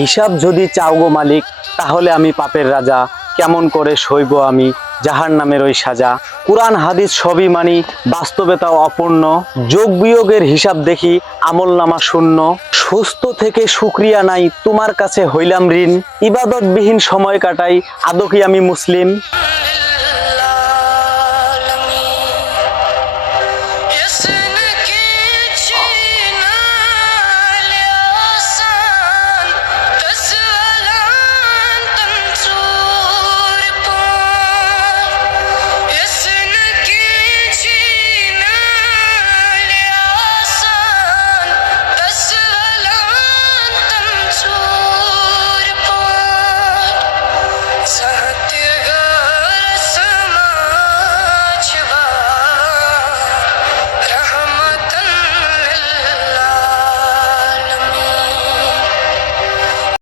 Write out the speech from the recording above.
হিসাব যদি চাও গো মালিক, তাহলে আমি পাপের রাজা, কেমন করে সইব আমি জাহান্নামের ওই সাজা। কুরআন হাদিস সবই মানি, বাস্তবে তাও অপূর্ণ, যোগ বিয়োগের হিসাব দেখি আমলনামা শূন্য। সুস্থ থেকে শুকরিয়া নাই, তোমার কাছে হইলাম ঋণ, ইবাদতবিহীন সময় কাটাই, আদৌ কি আমি মুসলিম?